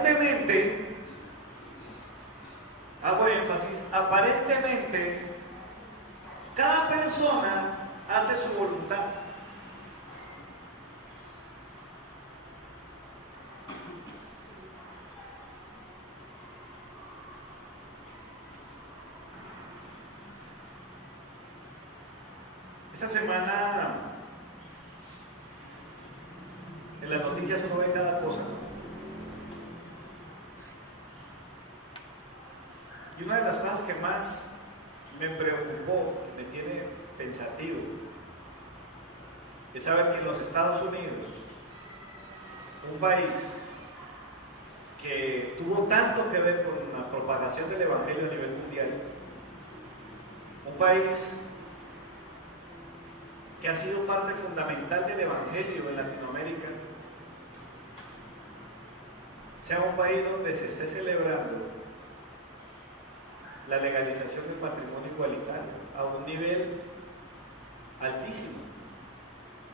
aparentemente, hago énfasis, aparentemente, cada persona hace su voluntad. Esta semana en las noticias uno ve cada cosa. Y una de las cosas que más me preocupó, que me tiene pensativo, es saber que en los Estados Unidos, un país que tuvo tanto que ver con la propagación del Evangelio a nivel mundial, un país que ha sido parte fundamental del Evangelio en Latinoamérica, sea un país donde se esté celebrando la legalización del matrimonio igualitario a un nivel altísimo.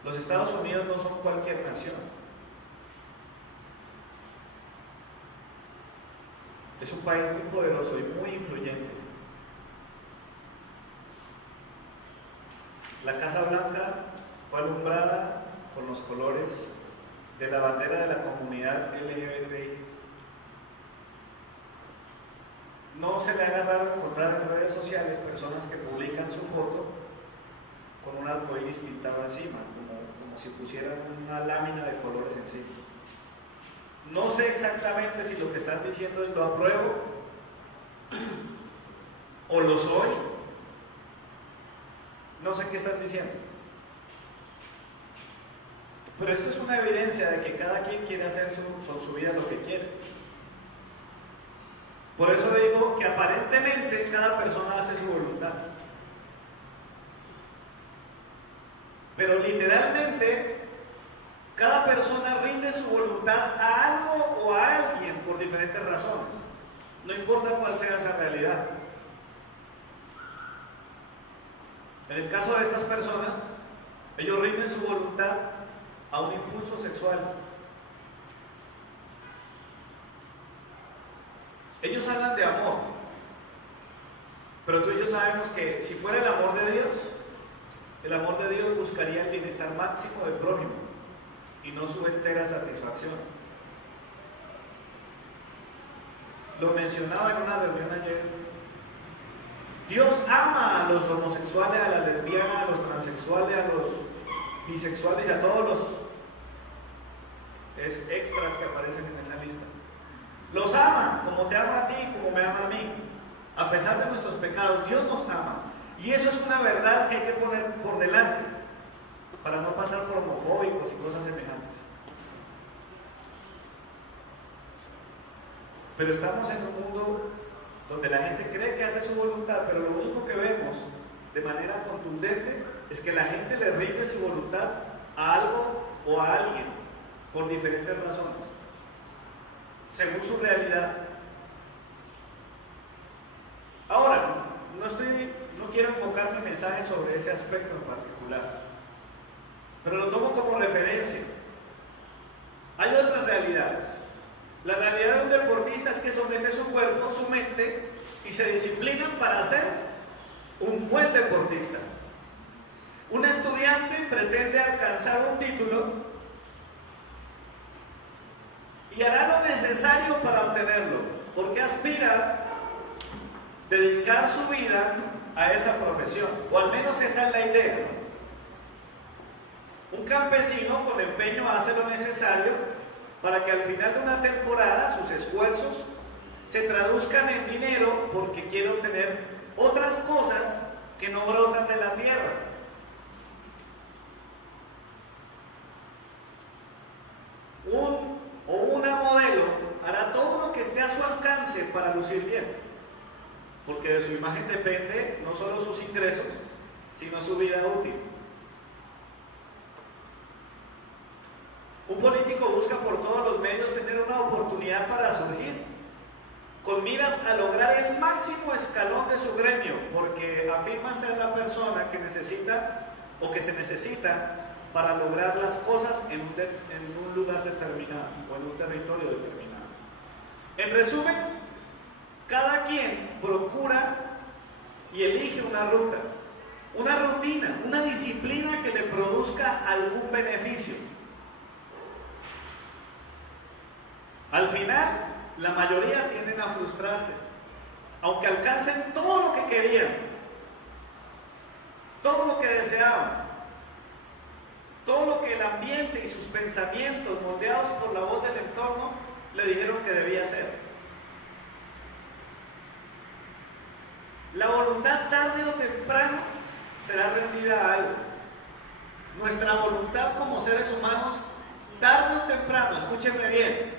Los Estados Unidos no son cualquier nación. Es un país muy poderoso y muy influyente. La Casa Blanca fue alumbrada con los colores de la bandera de la comunidad LGBTI. No se le haga raro encontrar en redes sociales personas que publican su foto con un arcoíris pintado encima, como si pusieran una lámina de colores encima. No sé exactamente si lo que están diciendo es lo apruebo o lo soy. No sé qué están diciendo. Pero esto es una evidencia de que cada quien quiere hacer con su vida lo que quiere. Por eso digo que aparentemente cada persona hace su voluntad. Pero literalmente cada persona rinde su voluntad a algo o a alguien por diferentes razones. No importa cuál sea esa realidad. En el caso de estas personas, ellos rinden su voluntad a un impulso sexual. Ellos hablan de amor, pero tú y yo sabemos que si fuera el amor de Dios buscaría el bienestar máximo del prójimo y no su entera satisfacción. Lo mencionaba en una reunión ayer. Dios ama a los homosexuales, a las lesbianas, a los transexuales, a los bisexuales y a todos los extras que aparecen en esa lista. Los ama, como te ama a ti, como me ama a mí. A pesar de nuestros pecados, Dios nos ama. Y eso es una verdad que hay que poner por delante, para no pasar por homofóbicos y cosas semejantes. Pero estamos en un mundo donde la gente cree que hace su voluntad, pero lo único que vemos de manera contundente es que la gente le rinde su voluntad a algo o a alguien, por diferentes razones, según su realidad. Ahora, no quiero enfocar mi mensaje sobre ese aspecto en particular, pero lo tomo como referencia. Hay otras realidades. La realidad de un deportista es que somete su cuerpo, su mente, y se disciplinan para ser un buen deportista. Un estudiante pretende alcanzar un título y hará lo necesario para obtenerlo, porque aspira a dedicar su vida a esa profesión, o al menos esa es la idea. Un campesino con empeño hace lo necesario para que al final de una temporada sus esfuerzos se traduzcan en dinero, porque quiere obtener otras cosas que no brotan de la tierra. Una modelo hará todo lo que esté a su alcance para lucir bien, porque de su imagen depende no solo sus ingresos, sino su vida útil. Un político busca por todos los medios tener una oportunidad para surgir, con miras a lograr el máximo escalón de su gremio, porque afirma ser la persona que necesita o que se necesita para lograr las cosas en un lugar determinado o en un territorio determinado. En resumen, cada quien procura y elige una ruta, una rutina, una disciplina que le produzca algún beneficio. Al final, la mayoría tienden a frustrarse, aunque alcancen todo lo que querían, todo lo que deseaban, todo lo que el ambiente y sus pensamientos, moldeados por la voz del entorno, le dijeron que debía hacer. La voluntad tarde o temprano será rendida a algo. Nuestra voluntad como seres humanos, tarde o temprano, escúchenme bien,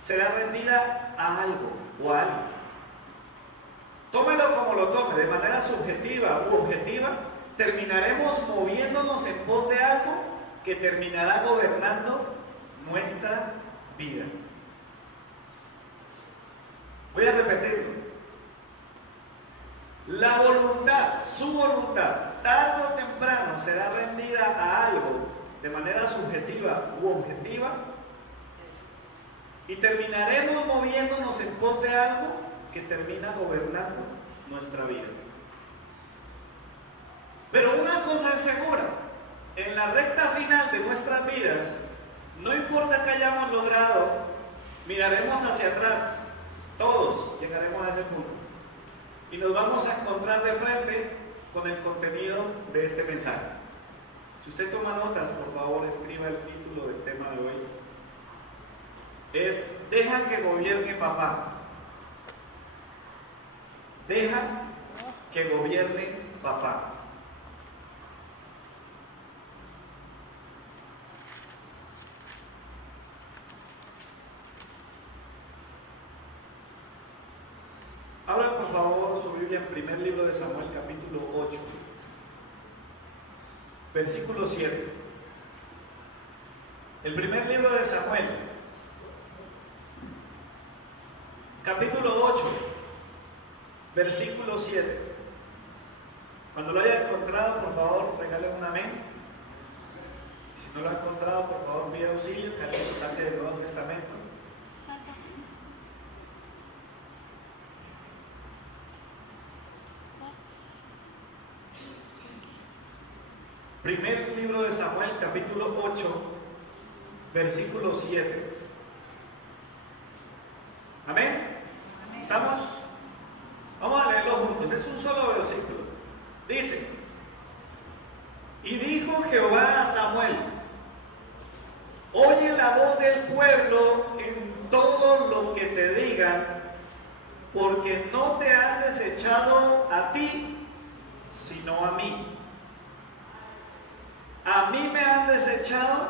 será rendida a algo o a alguien. Tómelo como lo tome, de manera subjetiva u objetiva, terminaremos moviéndonos en pos de algo que terminará gobernando nuestra vida. Voy a repetirlo. La voluntad, su voluntad, tarde o temprano será rendida a algo de manera subjetiva u objetiva y terminaremos moviéndonos en pos de algo que termina gobernando nuestra vida. Pero una cosa es segura, en la recta final de nuestras vidas, no importa que hayamos logrado, miraremos hacia atrás, todos llegaremos a ese punto. Y nos vamos a encontrar de frente con el contenido de este mensaje. Si usted toma notas, por favor, escriba el título del tema de hoy. Es Deja que gobierne papá. Deja que gobierne papá. Abra por favor su Biblia en primer libro de Samuel, capítulo 8, versículo 7. El primer libro de Samuel, capítulo 8, versículo 7. Cuando lo haya encontrado, por favor, regale un amén. Y si no lo ha encontrado, por favor, pida auxilio, que alguien lo saque del Nuevo Testamento. Primer libro de Samuel, capítulo 8, versículo 7. ¿Amén? ¿Estamos? Vamos a leerlo juntos, es un solo versículo. Dice: y dijo Jehová a Samuel: oye la voz del pueblo en todo lo que te digan, porque no te han desechado a ti, sino a mí. A mí me han desechado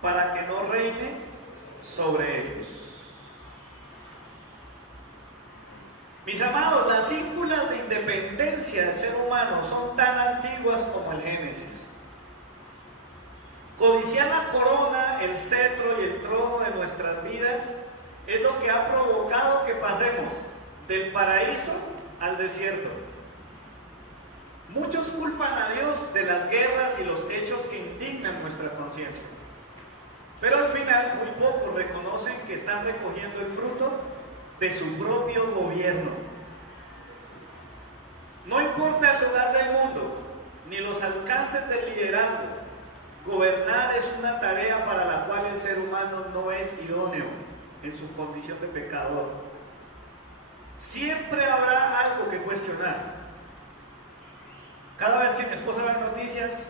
para que no reine sobre ellos. Mis amados, las ínfulas de independencia del ser humano son tan antiguas como el Génesis. Codiciar la corona, el cetro y el trono de nuestras vidas es lo que ha provocado que pasemos del paraíso al desierto. Muchos culpan a Dios de las guerras y los hechos que indignan nuestra conciencia. Pero al final, muy pocos reconocen que están recogiendo el fruto de su propio gobierno. No importa el lugar del mundo, ni los alcances del liderazgo, gobernar es una tarea para la cual el ser humano no es idóneo en su condición de pecador. Siempre habrá algo que cuestionar. Cada vez que mi esposa ve noticias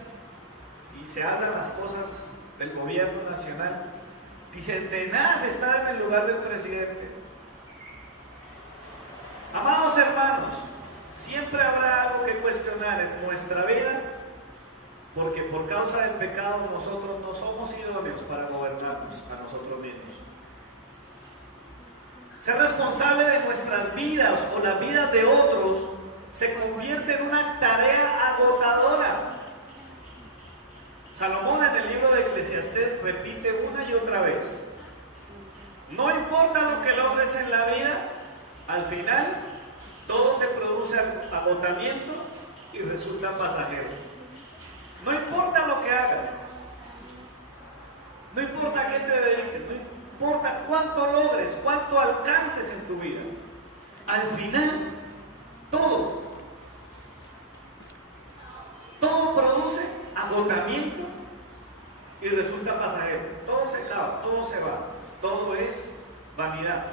y se hablan las cosas del gobierno nacional, dice: tenaz estar en el lugar del presidente. Amados hermanos, siempre habrá algo que cuestionar en nuestra vida, porque por causa del pecado nosotros no somos idóneos para gobernarnos a nosotros mismos. Ser responsable de nuestras vidas o las vidas de otros se convierte en una tarea agotadora. Salomón en el libro de Eclesiastés repite una y otra vez: no importa lo que logres en la vida, al final todo te produce agotamiento y resulta pasajero. No importa lo que hagas, no importa a qué te dediques, importa cuánto logres, cuánto alcances en tu vida. Al final, todo produce agotamiento y resulta pasajero. Todo se acaba, todo se va, todo es vanidad.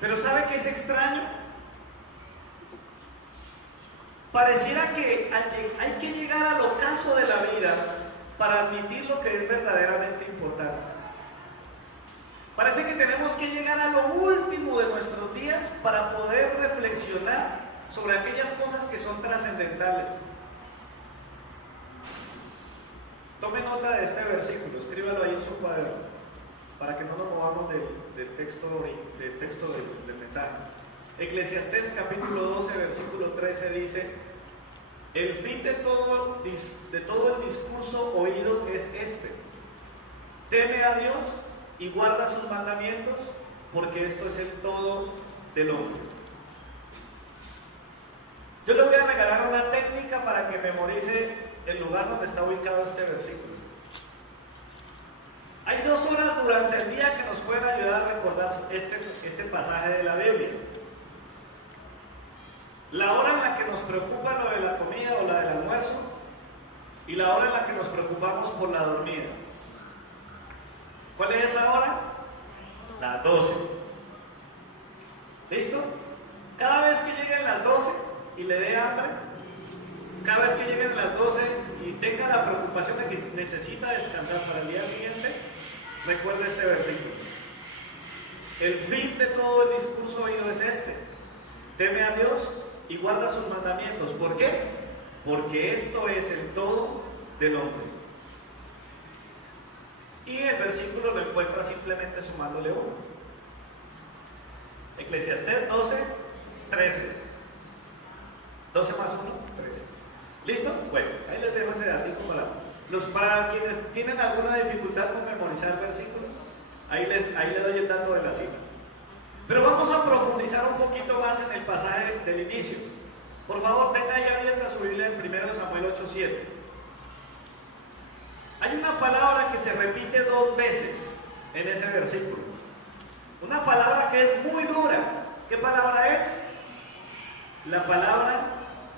Pero ¿sabe qué es extraño? Pareciera que hay que llegar al ocaso de la vida para admitir lo que es verdaderamente importante. Parece que tenemos que llegar a lo último de nuestros días para poder reflexionar sobre aquellas cosas que son trascendentales. Tome nota de este versículo, escríbalo ahí en su cuaderno, para que no nos movamos del texto del mensaje. Eclesiastés capítulo 12, versículo 13 dice: el fin de todo el discurso oído es este: teme a Dios y guarda sus mandamientos, porque esto es el todo del hombre. Yo le voy a regalar una técnica para que memorice el lugar donde está ubicado este versículo. Hay 2 horas durante el día que nos pueden ayudar a recordar este pasaje de la Biblia. La hora en la que nos preocupa lo de la comida o la del almuerzo, y la hora en la que nos preocupamos por la dormida. ¿Cuál es esa hora? Las 12. ¿Listo? Cada vez que lleguen las 12 y le dé hambre, cada vez que lleguen las 12 y tenga la preocupación de que necesita descansar para el día siguiente, recuerde este versículo. El fin de todo el discurso oído es este: teme a Dios y guarda sus mandamientos. ¿Por qué? Porque esto es el todo del hombre. Y el versículo lo encuentra simplemente sumándole 1. Eclesiastés 12, 13. 12 más 1, 13. ¿Listo? Bueno, ahí les dejo ese datito para quienes tienen alguna dificultad con memorizar versículos. Ahí les doy el dato de la cita. Pero vamos a profundizar un poquito más en el pasaje del inicio. Por favor, tenga ahí abierta su Biblia en 1 Samuel 8:7. Hay una palabra que se repite 2 veces en ese versículo. Una palabra que es muy dura. ¿Qué palabra es? La palabra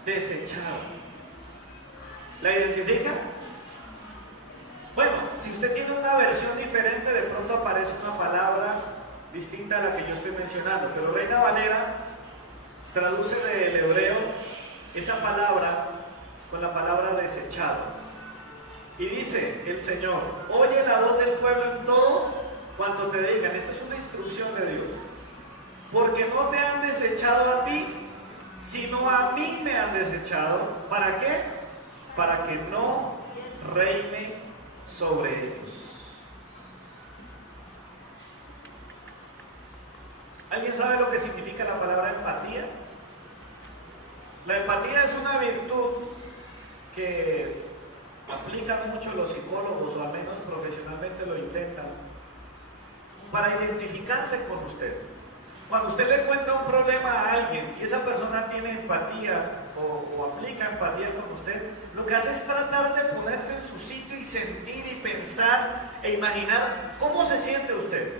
desechado. ¿La identifica? Bueno, si usted tiene una versión diferente, de pronto aparece una palabra distinta a la que yo estoy mencionando, pero Reina Valera traduce del hebreo esa palabra con la palabra desechado. Y dice el Señor: oye la voz del pueblo en todo cuanto te digan. Esta es una instrucción de Dios. Porque no te han desechado a ti, sino a mí me han desechado. ¿Para qué? Para que no reine sobre ellos. ¿Alguien sabe lo que significa la palabra empatía? La empatía es una virtud que aplican mucho los psicólogos, o al menos profesionalmente lo intentan, para identificarse con usted. Cuando usted le cuenta un problema a alguien y esa persona tiene empatía o aplica empatía con usted, lo que hace es tratar de ponerse en su sitio y sentir y pensar e imaginar cómo se siente usted.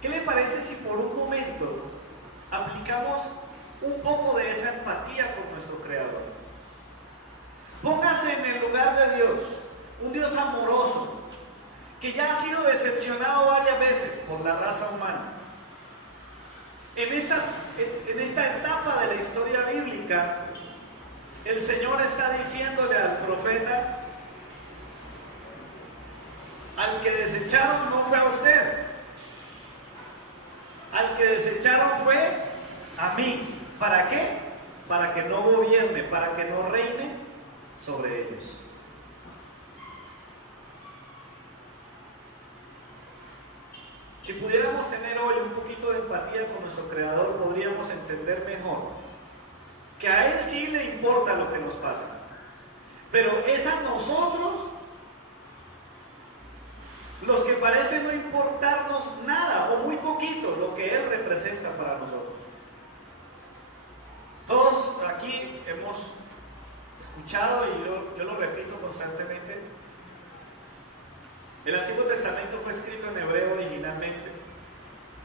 ¿Qué le parece si por un momento aplicamos un poco de esa empatía con nuestro Creador? Póngase en el lugar de Dios, un Dios amoroso, que ya ha sido decepcionado varias veces por la raza humana. En esta etapa de la historia bíblica, el Señor está diciéndole al profeta: al que desecharon no fue a usted, al que desecharon fue a mí. ¿Para qué? Para que no gobierne, para que no reine sobre ellos. Si pudiéramos tener hoy un poquito de empatía con nuestro Creador, podríamos entender mejor que a Él sí le importa lo que nos pasa, pero es a nosotros los que parece no importarnos nada o muy poquito lo que Él representa para nosotros. Todos aquí hemos escuchado, y yo lo repito constantemente, El Antiguo Testamento fue escrito en hebreo originalmente.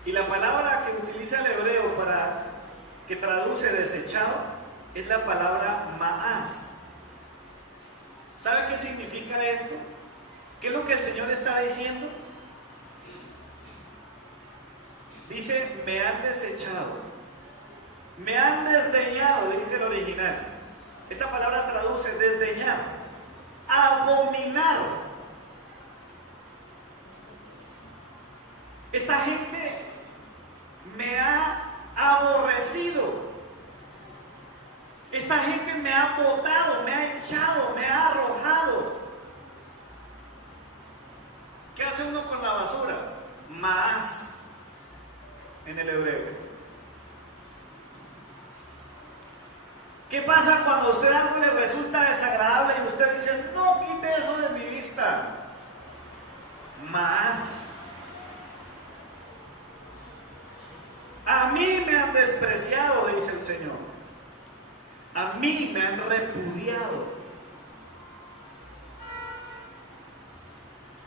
Y la palabra que utiliza el hebreo que traduce desechado es la palabra maas. ¿Sabe qué significa esto? ¿Qué es lo que el Señor está diciendo? Dice, me han desechado, me han desdeñado, dice el original. Esta palabra traduce desdeñar, abominar. Esta gente me ha aborrecido. Esta gente me ha botado, me ha echado, me ha arrojado. ¿Qué hace uno con la basura? Más en el hebreo. ¿Qué pasa cuando a usted algo le resulta desagradable y usted dice, no quite eso de mi vista? Más. A mí me han despreciado, dice el Señor. A mí me han repudiado.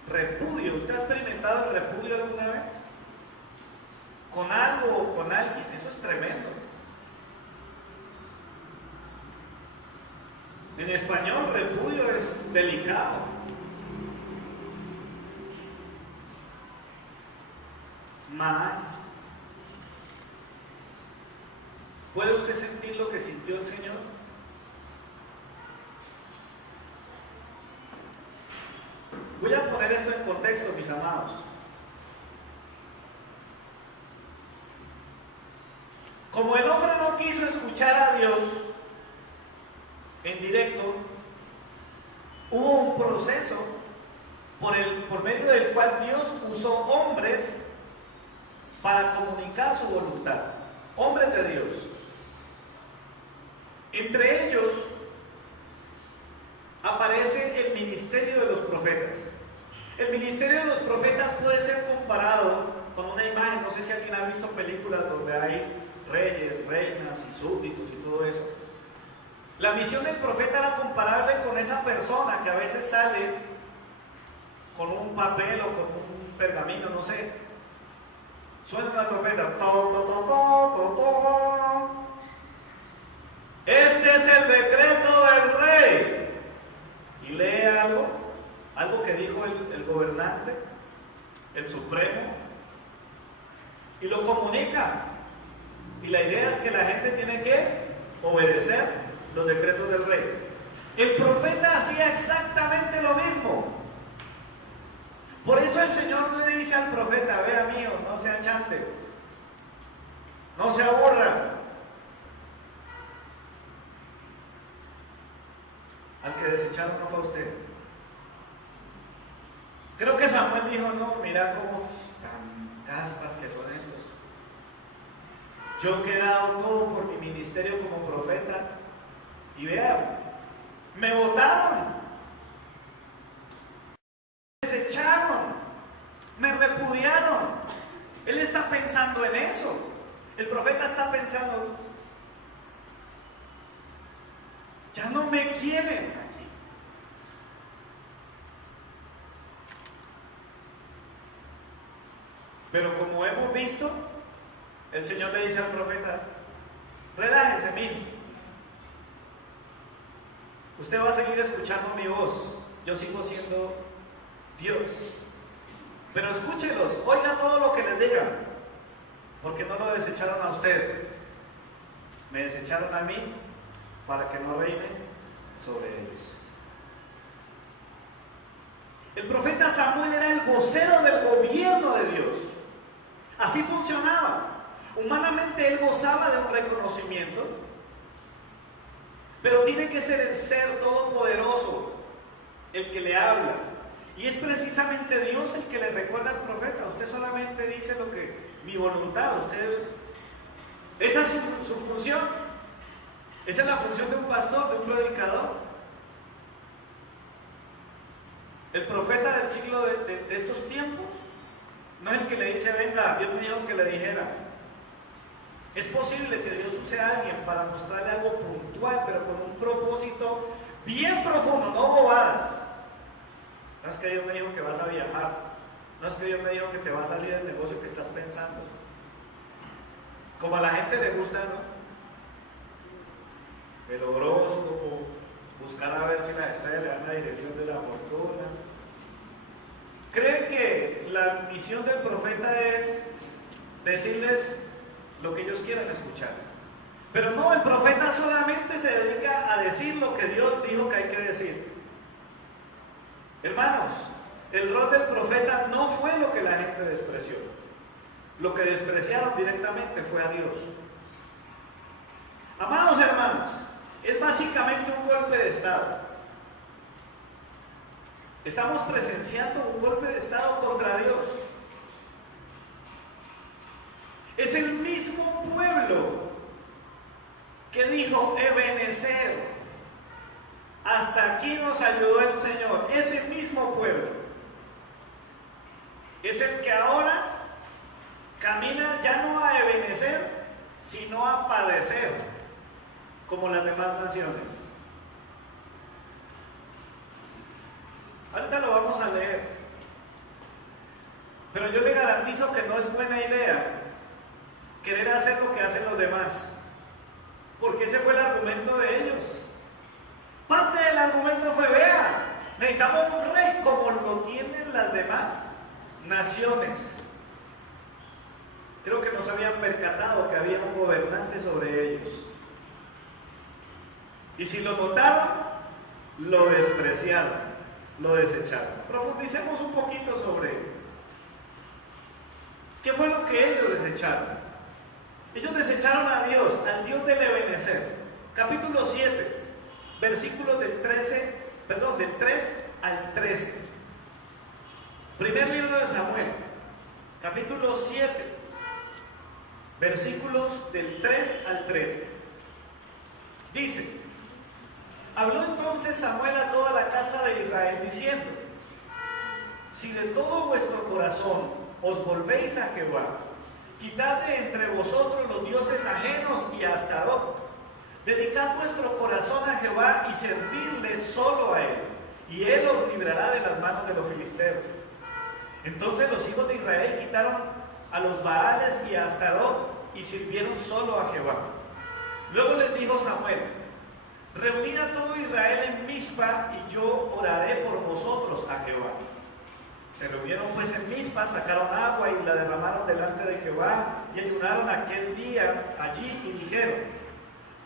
Repudio. ¿Usted ha experimentado el repudio alguna vez? Con algo o con alguien. Eso es tremendo. En español, repudio es delicado. Más. ¿Puede usted sentir lo que sintió el Señor? Voy a poner esto en contexto, mis amados. Como el hombre no quiso escuchar a Dios en directo, hubo un proceso por medio del cual Dios usó hombres para comunicar su voluntad. Hombres de Dios. Entre ellos aparece el ministerio de los profetas. El ministerio de los profetas puede ser comparado con una imagen. No sé si alguien ha visto películas donde hay reyes, reinas y súbditos y todo eso. La misión del profeta era comparable con esa persona que a veces sale con un papel o con un pergamino, no sé. Suena una trompeta. Este es el decreto del rey. Y lee algo que dijo el gobernante, el supremo, y lo comunica. Y la idea es que la gente tiene que obedecer los decretos del rey. El profeta hacía exactamente lo mismo. Por eso el Señor le dice al profeta, vea mío, no se achante, no se aburra. Al que desecharon no fue a usted. Creo que Samuel dijo, no, mira cómo tan caspas que son estos. Yo he dado todo por mi ministerio como profeta y vean, me votaron, me desecharon, me repudiaron. Él está pensando en eso. El profeta está pensando, ya no me quieren aquí. Pero como hemos visto, el Señor le dice al profeta, relájese, mijo. Usted va a seguir escuchando mi voz. Yo sigo siendo Dios. Pero escúchelos, oiga todo lo que les digan. Porque no lo desecharon a usted. Me desecharon a mí para que no reine sobre ellos. El profeta Samuel era el vocero del gobierno de Dios. Así funcionaba. Humanamente él gozaba de un reconocimiento, pero tiene que ser el ser todopoderoso el que le habla. Y es precisamente Dios el que le recuerda al profeta. Usted solamente dice lo que mi voluntad, esa es su función. Esa es la función de un pastor, de un predicador. El profeta del siglo de estos tiempos no es el que le dice, venga, Dios me dijo que le dijera. Es posible que Dios use a alguien para mostrarle algo puntual, pero con un propósito bien profundo, no bobadas. No es que Dios me dijo que vas a viajar. No es que Dios me dijo que te va a salir el negocio que estás pensando. Como a la gente le gusta, ¿no? El horóscopo, buscar a ver si las estrellas le dan la dirección de la fortuna. ¿Creen que la misión del profeta es decirles lo que ellos quieran escuchar? Pero no, el profeta solamente se dedica a decir lo que Dios dijo que hay que decir. Hermanos, el rol del profeta no fue lo que la gente despreció. Lo que despreciaron directamente fue a Dios. Amados hermanos, es básicamente un golpe de Estado. Estamos presenciando un golpe de Estado contra Dios. Es el mismo pueblo que dijo Ebenezer, hasta aquí nos ayudó el Señor. Ese mismo pueblo es el que ahora camina ya no a Ebenezer, sino a padecer, como las demás naciones. Ahorita lo vamos a leer, pero yo le garantizo que no es buena idea querer hacer lo que hacen los demás, porque ese fue el argumento de ellos. Parte del argumento fue, vea, necesitamos un rey como lo tienen las demás naciones. Creo que no se habían percatado que había un gobernante sobre ellos. Y si lo notaron, lo despreciaron, lo desecharon. Profundicemos un poquito sobre qué fue lo que ellos desecharon. Ellos desecharon a Dios, al Dios del Ebenezer. Capítulo 7, versículos del 3 al 13. Primer libro de Samuel, capítulo 7, versículos del 3 al 13. Dice: habló entonces Samuel a toda la casa de Israel diciendo: si de todo vuestro corazón os volvéis a Jehová, quitad de entre vosotros los dioses ajenos y a Astarot, dedicad vuestro corazón a Jehová y servidle solo a él, y él os librará de las manos de los filisteos. Entonces los hijos de Israel quitaron a los Baales y a Astarot y sirvieron solo a Jehová. Luego les dijo Samuel: reunid a todo Israel en Mizpa y yo oraré por vosotros a Jehová. Se reunieron pues en Mizpa, sacaron agua y la derramaron delante de Jehová y ayunaron aquel día allí y dijeron: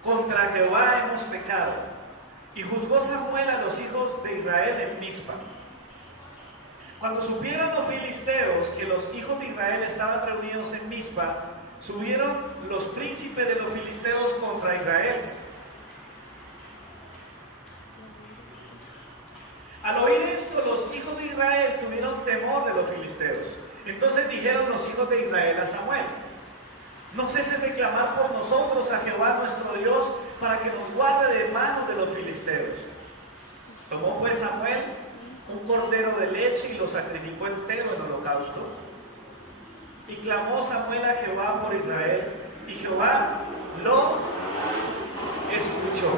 contra Jehová hemos pecado. Y juzgó Samuel a los hijos de Israel en Mizpa. Cuando supieron los filisteos que los hijos de Israel estaban reunidos en Mizpa, subieron los príncipes de los filisteos contra Israel. Al oír esto, los hijos de Israel tuvieron temor de los filisteos. Entonces dijeron los hijos de Israel a Samuel: no ceses de clamar por nosotros a Jehová nuestro Dios, para que nos guarde de manos de los filisteos. Tomó pues Samuel un cordero de leche y lo sacrificó entero en holocausto. Y clamó Samuel a Jehová por Israel, y Jehová lo escuchó.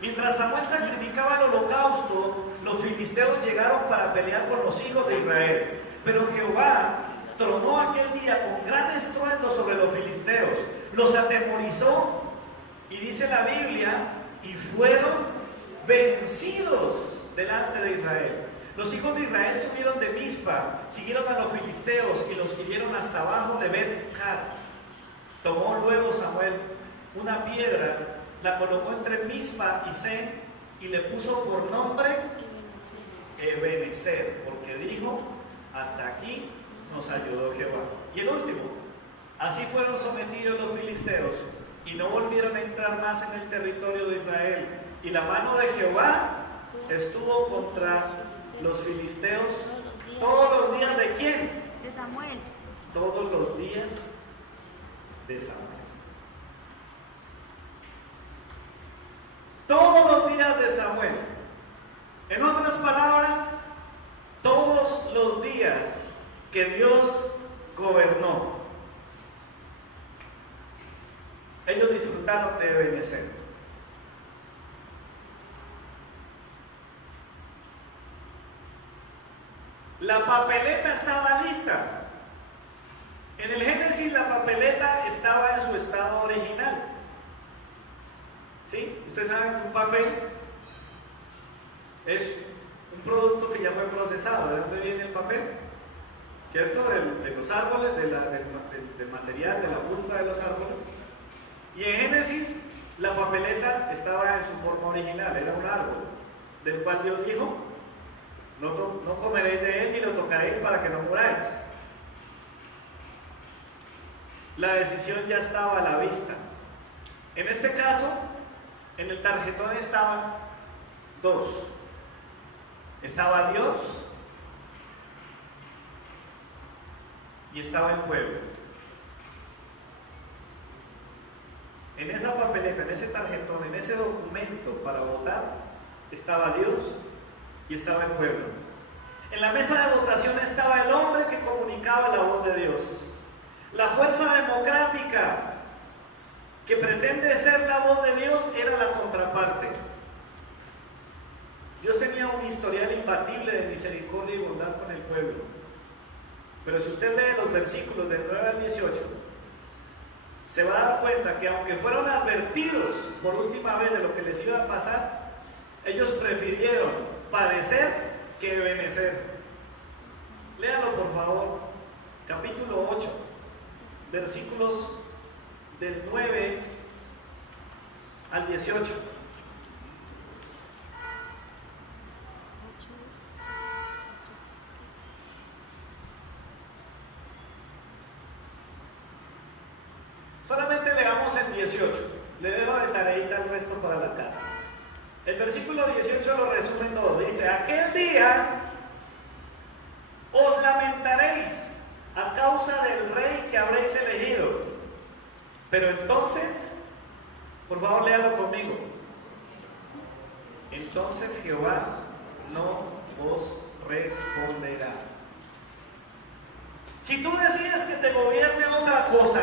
Mientras Samuel sacrificaba el holocausto, los filisteos llegaron para pelear con los hijos de Israel. Pero Jehová tronó aquel día con gran estruendo sobre los filisteos, los atemorizó, y dice la Biblia, y fueron vencidos delante de Israel. Los hijos de Israel subieron de Mizpa, siguieron a los filisteos y los hirieron hasta abajo de Bet-Car. Tomó luego Samuel una piedra, la colocó entre Mizpa y Sen y le puso por nombre Ebenezer, porque dijo: hasta aquí nos ayudó Jehová. Y el último: así fueron sometidos los filisteos y no volvieron a entrar más en el territorio de Israel. Y la mano de Jehová estuvo contra los filisteos todos los días. ¿De quién? De Samuel. Todos los días de Samuel. Todos los días de Samuel. En otras palabras, todos los días que Dios gobernó, ellos disfrutaron de Ebenezer. La papeleta estaba lista. En el Génesis la papeleta estaba en su estado original. ¿Sí? Ustedes saben que un papel es un producto que ya fue procesado. ¿De dónde viene el papel? ¿Cierto? De los árboles, del material, de la punta de los árboles. Y en Génesis la papeleta estaba en su forma original, era un árbol, del cual Dios dijo: no comeréis de él ni lo tocaréis para que no muráis. La decisión ya estaba a la vista. En este caso, en el tarjetón estaban dos. Estaba Dios y estaba el pueblo. En esa papeleta, en ese tarjetón, en ese documento para votar, estaba Dios y estaba el pueblo. En la mesa de votación estaba el hombre que comunicaba la voz de Dios. La fuerza democrática que pretende ser la voz de Dios era la contraparte. Dios tenía un historial imbatible de misericordia y bondad con el pueblo. Pero si usted lee los versículos del 9 al 18, se va a dar cuenta que aunque fueron advertidos por última vez de lo que les iba a pasar, ellos prefirieron padecer que benecer. Léalo por favor, capítulo 8, versículos del 9 al 18. Solamente leamos el 18, le dejo de tareita el resto para la casa. El versículo 18 lo resume todo, dice: aquel día os lamentaréis a causa del rey que habréis elegido, pero entonces, por favor léalo conmigo, entonces Jehová no os responderá. Si tú decides que te gobierne otra cosa,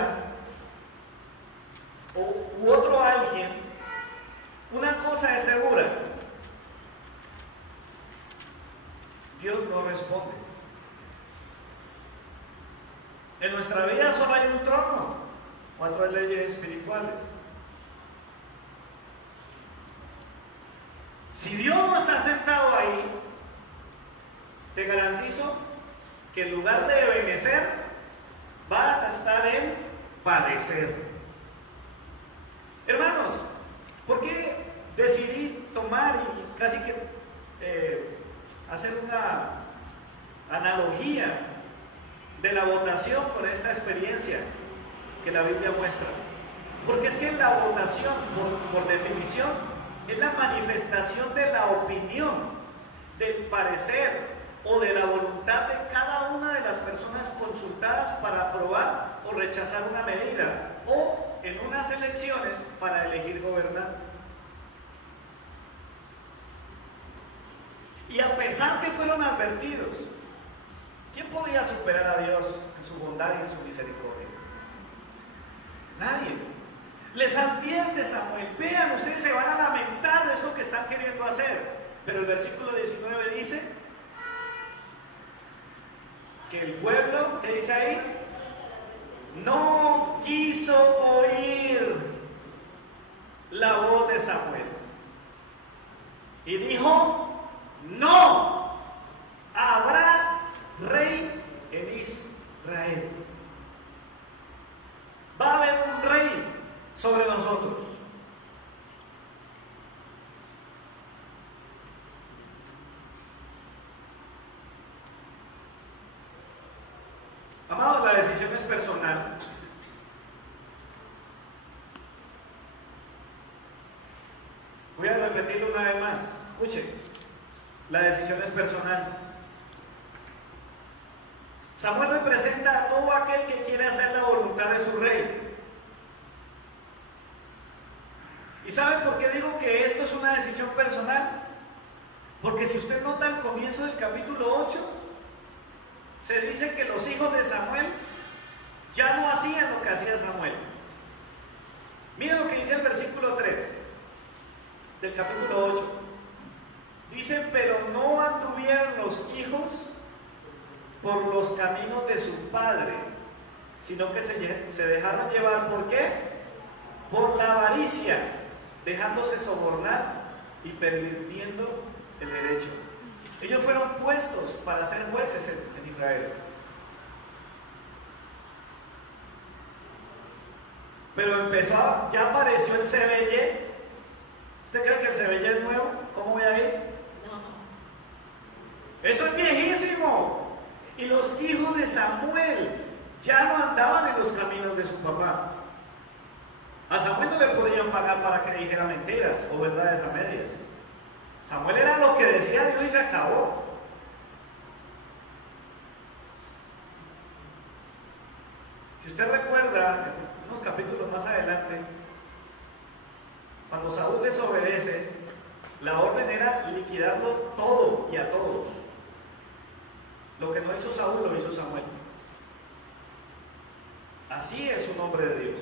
u otro alguien, una cosa es segura: Dios no responde. En nuestra vida solo hay un trono, 4 leyes espirituales. Si Dios no está sentado ahí, te garantizo que en lugar de benecer, vas a estar en padecer. Hermanos, ¿por qué decidí tomar y casi que hacer una analogía de la votación con esta experiencia que la Biblia muestra? Porque es que la votación, por definición, es la manifestación de la opinión, del parecer o de la voluntad de cada una de las personas consultadas para aprobar o rechazar una medida, o en unas elecciones para elegir gobernante. Y a pesar que fueron advertidos, ¿quién podía superar a Dios en su bondad y en su misericordia? Nadie. Les advierte Samuel: vean, ustedes se van a lamentar de eso que están queriendo hacer. Pero el versículo 19 dice que el pueblo, ¿qué dice ahí? No quiso oír la voz de Samuel. Y dijo: no habrá rey en Israel. Va a haber un rey sobre nosotros. Amados, la decisión es personal. Voy a repetirlo una vez más. Escuchen, la decisión es personal. Samuel representa a todo aquel que quiere hacer la voluntad de su rey. ¿Y saben por qué digo que esto es una decisión personal? Porque si usted nota al comienzo del capítulo 8, se dice que los hijos de Samuel ya no hacían lo que hacía Samuel. Miren lo que dice el versículo 3 del capítulo 8. Dice: pero no anduvieron los hijos por los caminos de su padre, sino que se dejaron llevar, ¿por qué? Por la avaricia, dejándose sobornar y pervirtiendo el derecho. Ellos fueron puestos para ser jueces en Israel. Pero ya apareció el Sebelle. ¿Usted cree que el Sebelle es nuevo? ¿Cómo voy a ir? No. Eso es viejísimo. Y los hijos de Samuel ya no andaban en los caminos de su papá. A Samuel no le podían pagar para que dijera mentiras o verdades a medias. Samuel era lo que decía Dios y se acabó. Si usted recuerda, unos capítulos más adelante, cuando Saúl desobedece, la orden era liquidarlo todo y a todos. Lo que no hizo Saúl lo hizo Samuel. Así es un hombre de Dios.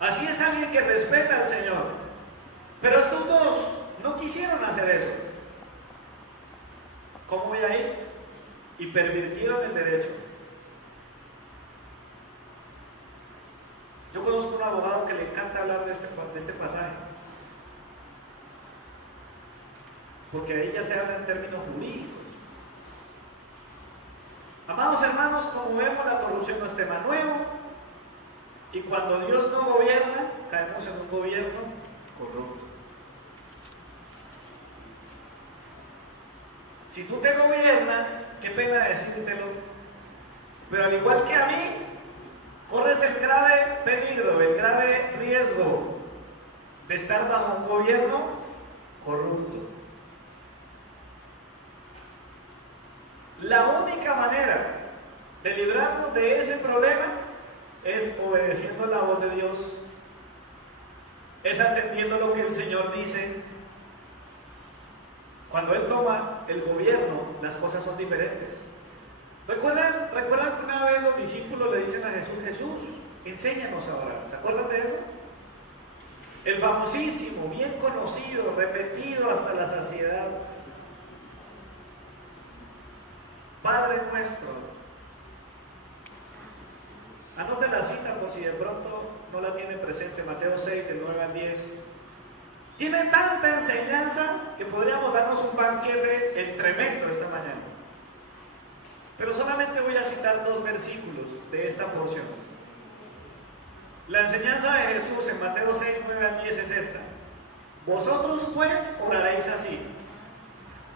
Así es alguien que respeta al Señor. Pero estos dos no quisieron hacer eso. ¿Cómo voy a ir? Y pervirtieron el derecho. Yo conozco un abogado que le encanta hablar de este pasaje, porque ahí ya se habla en términos jurídicos. Amados hermanos, como vemos, la corrupción no es tema nuevo, y cuando Dios no gobierna, caemos en un gobierno corrupto. Si tú te gobiernas, qué pena decírtelo, pero al igual que a mí, corres el grave peligro, el grave riesgo de estar bajo un gobierno corrupto. La única manera de librarnos de ese problema es obedeciendo la voz de Dios, es atendiendo lo que el Señor dice. Cuando Él toma el gobierno, las cosas son diferentes. ¿Recuerdan que una vez los discípulos le dicen a Jesús, Jesús, enséñanos a orar? ¿Se acuerdan de eso? El famosísimo, bien conocido, repetido hasta la saciedad. Padre nuestro. Anote la cita por si de pronto no la tiene presente, Mateo 6, del 9 al 10. Tiene tanta enseñanza que podríamos darnos un banquete tremendo esta mañana. Pero solamente voy a citar 2 versículos de esta porción. La enseñanza de Jesús en Mateo 6, 9 al 10 es esta. Vosotros pues oraréis así: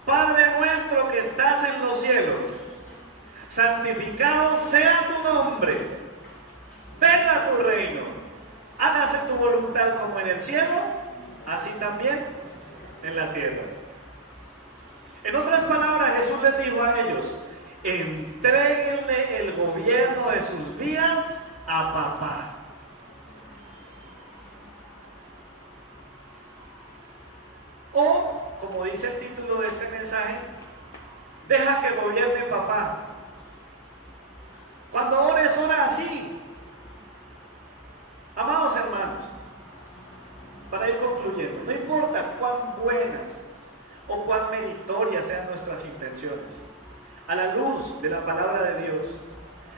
Padre nuestro que estás en los cielos, santificado sea tu nombre, venga tu reino, hágase tu voluntad como en el cielo, así también en la tierra. En otras palabras, Jesús les dijo a ellos: entréguenle el gobierno de sus vidas a papá. O, como dice el título de este mensaje, deja que gobierne papá. Cuando ores, ora así. Amados hermanos, para ir concluyendo, no importa cuán buenas o cuán meritorias sean nuestras intenciones, a la luz de la palabra de Dios,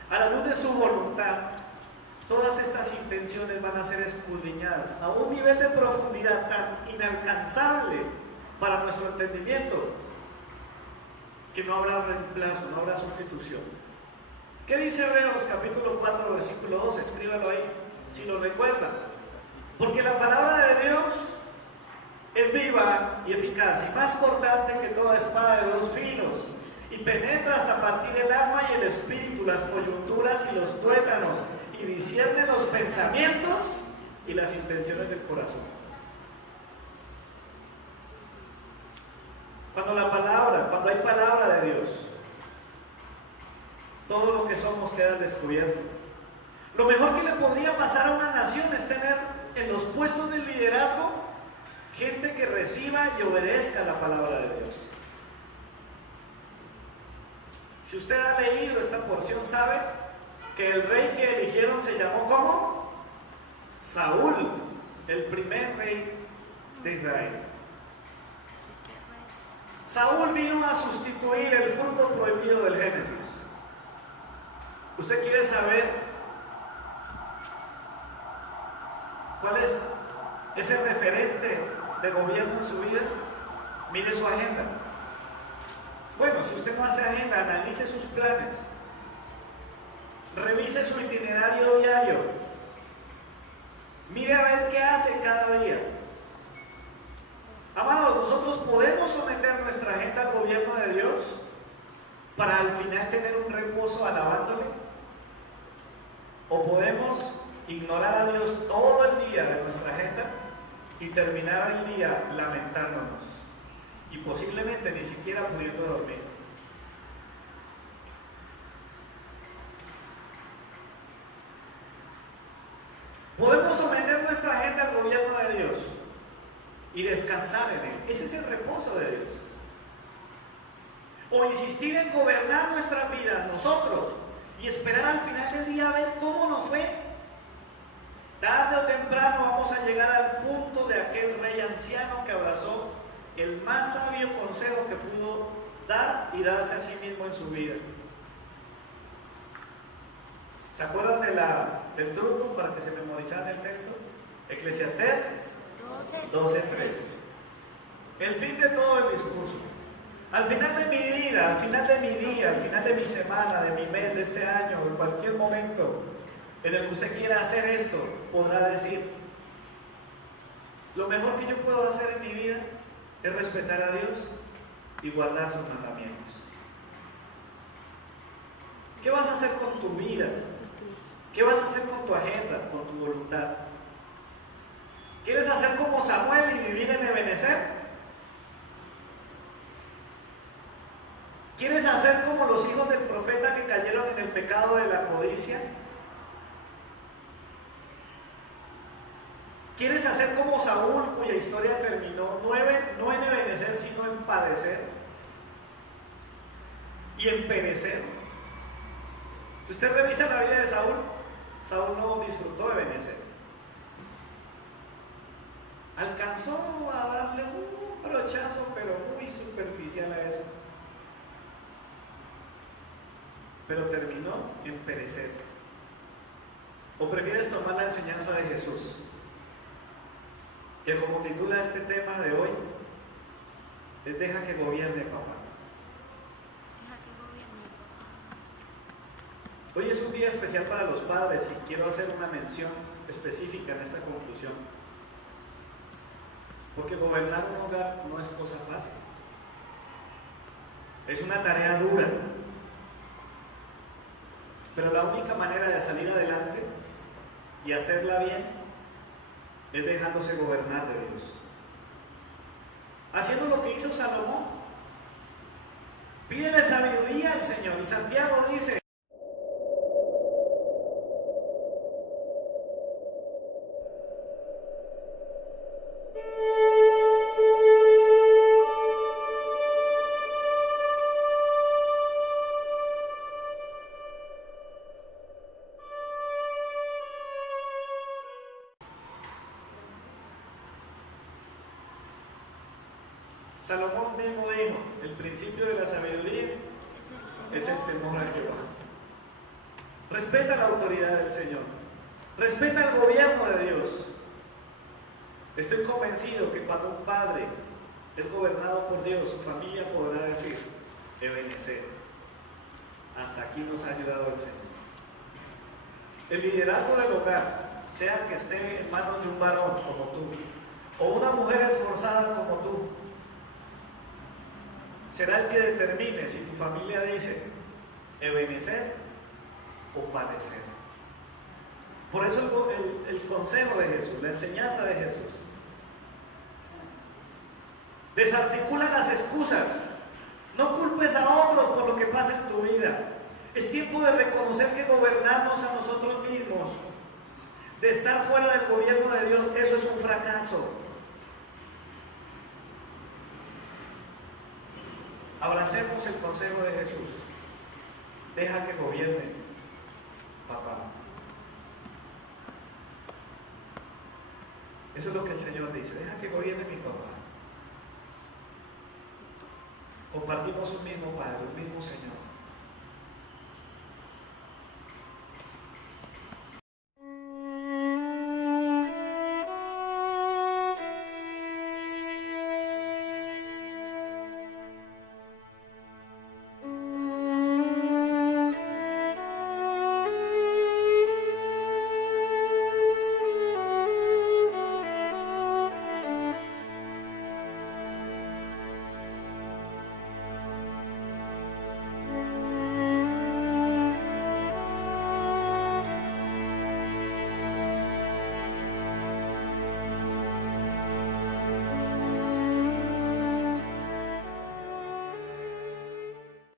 a la luz de su voluntad, todas estas intenciones van a ser escudriñadas a un nivel de profundidad tan inalcanzable para nuestro entendimiento que no habrá reemplazo, no habrá sustitución. ¿Qué dice Hebreos capítulo 4, versículo 2? Escríbalo ahí, si lo recuerdan. Porque la palabra de Dios es viva y eficaz y más cortante que toda espada de 2 filos, y penetra hasta partir el alma y el espíritu, las coyunturas y los tuétanos, y discierne los pensamientos y las intenciones del corazón. Cuando hay palabra de Dios, todo lo que somos queda descubierto. Lo mejor que le podría pasar a una nación es tener en los puestos de liderazgo gente que reciba y obedezca la palabra de Dios. Si usted ha leído esta porción, sabe que el rey que eligieron se llamó ¿cómo? Saúl, el primer rey de Israel. Saúl vino a sustituir el fruto prohibido del Génesis. ¿Usted quiere saber cuál es ese referente de gobierno en su vida? Mire su agenda. Bueno, si usted no hace agenda, analice sus planes. Revise su itinerario diario. Mire a ver qué hace cada día. Amados, nosotros podemos someter nuestra agenda al gobierno de Dios para al final tener un reposo alabándole. O podemos ignorar a Dios todo el día de nuestra agenda y terminar el día lamentándonos y posiblemente ni siquiera pudiendo dormir. Podemos someter nuestra agenda al gobierno de Dios y descansar en Él. Ese es el reposo de Dios. O insistir en gobernar nuestras vidas nosotros y esperar al final del día a ver cómo nos fue. Tarde o temprano vamos a llegar al punto de aquel rey anciano que abrazó el más sabio consejo que pudo dar y darse a sí mismo en su vida. ¿Se acuerdan del truco para que se memorizaran el texto? Eclesiastés 12:3. El fin de todo el discurso. Al final de mi vida, al final de mi día, al final de mi semana, de mi mes, de este año, en cualquier momento en el que usted quiera hacer esto, podrá decir: lo mejor que yo puedo hacer en mi vida es respetar a Dios y guardar sus mandamientos. ¿Qué vas a hacer con tu vida? ¿Qué vas a hacer con tu agenda, con tu voluntad? ¿Quieres hacer como Samuel y vivir en Ebenezer? ¿Quieres hacer como los hijos del profeta que cayeron en el pecado de la codicia? ¿Quieres hacer como Saúl, cuya historia terminó no en Ebenezer, sino en padecer y en perecer? Si usted revisa la vida de Saúl, Saúl no disfrutó de Ebenezer. Alcanzó a darle un brochazo, pero muy superficial a eso. Pero terminó en perecer. ¿O prefieres tomar la enseñanza de Jesús? Que como titula este tema de hoy, es deja que gobierne papá. Hoy es un día especial para los padres y quiero hacer una mención específica en esta conclusión. Porque gobernar un hogar no es cosa fácil. Es una tarea dura. Pero la única manera de salir adelante y hacerla bien es dejándose gobernar de Dios. Haciendo lo que hizo Salomón. Pídele sabiduría al Señor. Y Santiago dice: Salomón mismo dijo, el principio de la sabiduría es el temor a Jehová. Respeta la autoridad del Señor. Respeta el gobierno de Dios. Estoy convencido que cuando un padre es gobernado por Dios, su familia podrá decir: Ebenezer, hasta aquí nos ha ayudado el Señor. El liderazgo del hogar, sea que esté en manos de un varón como tú, o una mujer esforzada como tú, será el que determine si tu familia dice Ebenezer o padecer. Por eso el consejo de Jesús, la enseñanza de Jesús: desarticula las excusas, no culpes a otros por lo que pasa en tu vida. Es tiempo de reconocer que gobernarnos a nosotros mismos, de estar fuera del gobierno de Dios, eso es un fracaso. Abracemos el consejo de Jesús. Deja que gobierne papá. Eso es lo que el Señor dice: deja que gobierne mi papá. Compartimos un mismo Padre, un mismo Señor.